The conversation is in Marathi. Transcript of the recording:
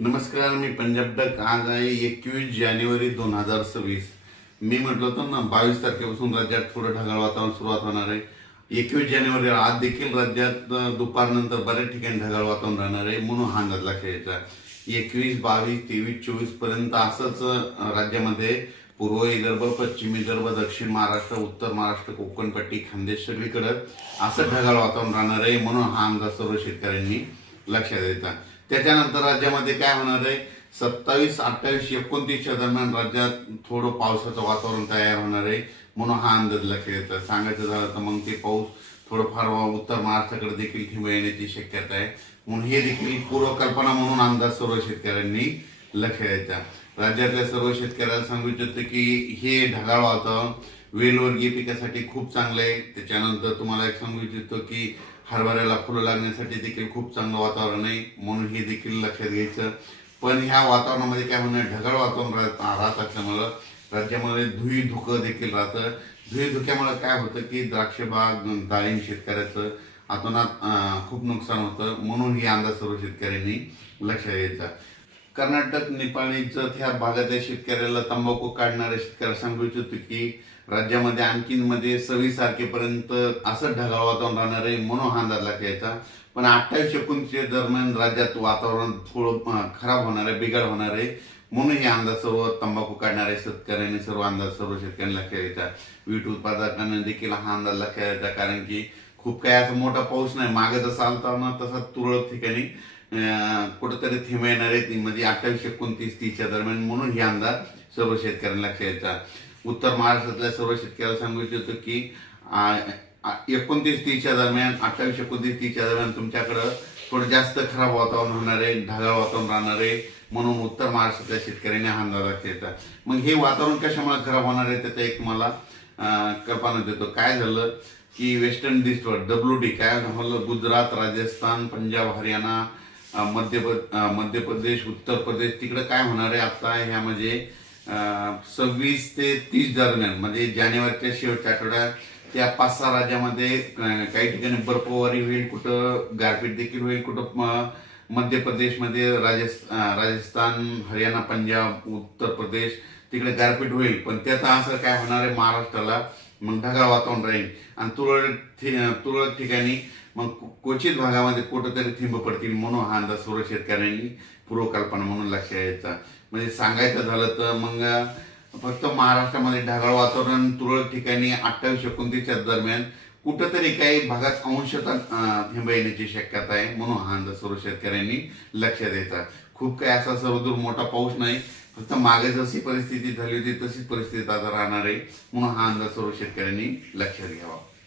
नमस्कार, मी पंजाब डक. आज आहे 21 जानेवारी 2026. मी म्हटलं होतं ना 22 तारखेपासून राज्यात थोडं ढगाळ वातावरण सुरुवात होणार आहे. 21 जानेवारी आज देखील राज्यात दुपारनंतर बऱ्याच ठिकाणी ढगाळ वातावरण राहणार आहे, म्हणून हा अंदाज लक्षात घ्यायचा. 21, 22, 23, 24 पर्यंत असंच राज्यामध्ये पूर्व विदर्भ, पश्चिम विदर्भ, दक्षिण महाराष्ट्र, उत्तर महाराष्ट्र, कोकणपट्टी, खानदेश सगळीकडे असं ढगाळ वातावरण राहणार आहे, म्हणून हा अंदाज सर्व शेतकऱ्यांनी लक्षात द्यायचा. त्याच्यानंतर राज्यामध्ये काय होणार आहे, 27, 28, 29च्या दरम्यान राज्यात थोडं पावसाचं वातावरण तयार होणार आहे, म्हणून हा अंदाज लक्षात येतं. सांगायचं झालं तर मग ते पाऊस थोडंफार उत्तर महाराष्ट्राकडे देखील ठिंब येण्याची शक्यता आहे, म्हणून हे देखील पूर्वकल्पना म्हणून अंदाज सर्व शेतकऱ्यांनी लक्षात द्यायचा. राज्यातल्या सर्व शेतकऱ्याला सांगू इच्छितो की हे ढगाळ वातावरण वेलवर्गीय पिकासाठी खूप चांगलं आहे. त्याच्यानंतर तुम्हाला एक सांगू इच्छितो की हरभऱ्याला फुलं लागण्यासाठी देखील खूप चांगलं वातावरण आहे, म्हणून हे देखील लक्षात घ्यायचं. पण ह्या वातावरणामध्ये काय होणार, ढगाळ वातावरण राहत असल्यामुळं राज्यामध्ये धुई धुकं देखील राहतं. धुई धुक्यामुळे काय होतं की द्राक्ष बाग, डाळिंब शेतकऱ्याचं अतोनात खूप नुकसान होतं, म्हणून ही अंदाज सर्व शेतकऱ्यांनी लक्षात घ्यायचा. कर्नाटक, नेपाळीचं त्या भागातल्या शेतकऱ्याला, तंबाखू काढणाऱ्या शेतकऱ्याला सांगू इच्छितो की राज्यामध्ये आणखीन 26 तारखेपर्यंत असं ढगाळ वातावरण राहणार आहे, म्हणून हा अंदाज लागायचा. पण 28, 29 दरम्यान राज्यात वातावरण थोडं खराब होणार आहे, बिघाड होणार आहे, म्हणून हे अंदाज सर्व तंबाखू काढणाऱ्या शेतकऱ्यांनी सर्व शेतकऱ्यांनी लक्षात घ्यायचा. वीट उत्पादकांना देखील हा अंदाज लक्षात घ्यायचा, कारण की खूप काही असं मोठा पाऊस नाही, मागे जसा आलता ना तसा तुरळक ठिकाणी कुठेतरी थेंब येणार आहे, म्हणजे 28, 29, 30च्या दरम्यान, म्हणून हे अंदाज सर्व शेतकऱ्यांना लक्षात घ्यायचा. उत्तर महाराष्ट्रातल्या सर्व शेतकऱ्याला सांगू इच्छितो की 29, 30च्या दरम्यान, 28, 29, 30च्या दरम्यान तुमच्याकडं थोडं जास्त खराब वातावरण होणार आहे, ढगाळ वातावरण राहणार आहे, म्हणून उत्तर महाराष्ट्रातल्या शेतकऱ्यांनी हा अंदाज लक्षात घ्यायचा. मग हे वातावरण कशामुळे खराब होणार आहे त्याचा एक मला कल्पना देतो. काय झालं की वेस्टर्न डिस्टर्ब WD काय झालं, गुजरात, राजस्थान, पंजाब, हरियाणा, मध्य प्रदेश, उत्तर प्रदेश तिकडे काय होणार आहे आता ह्या म्हणजे 26 ते 30 दरम्यान, म्हणजे जानेवारीच्या शेवटच्या आठवड्यात त्या 5-6 राज्यामध्ये काही ठिकाणी बर्फवारी होईल, कुठं गारपीट देखील होईल, कुठं मध्य प्रदेशमध्ये, राजस्थान, हरियाणा, पंजाब, उत्तर प्रदेश तिकडे गारपीट होईल. पण त्याचा असर काय होणार आहे महाराष्ट्राला, मग ढगाळ वातावरण राहील आणि तुरळक ठिकाणी मग क्वचित भागामध्ये कुठंतरी थिंब पडतील, म्हणून हा अंदाज सर्व शेतकऱ्यांनी पूर्वकल्पना म्हणून लक्षात यायचा. म्हणजे सांगायचं झालं तर मग फक्त महाराष्ट्रामध्ये ढगाळ वातावरण तुरळक ठिकाणी 28, 29च्या दरम्यान कुठंतरी काही भागात अंशतः थिंब येण्याची शक्यता आहे, म्हणून हा अंदाज सर्व शेतकऱ्यांनी लक्षात द्यायचा. खूप काही असा सर्वदूर मोठा पाऊस नाही, फक्त मागे जशी परिस्थिती झाली होती तशीच परिस्थिती आता राहणार आहे, म्हणून हा अंदाज सर्व शेतकऱ्यांनी लक्षात घ्यावा.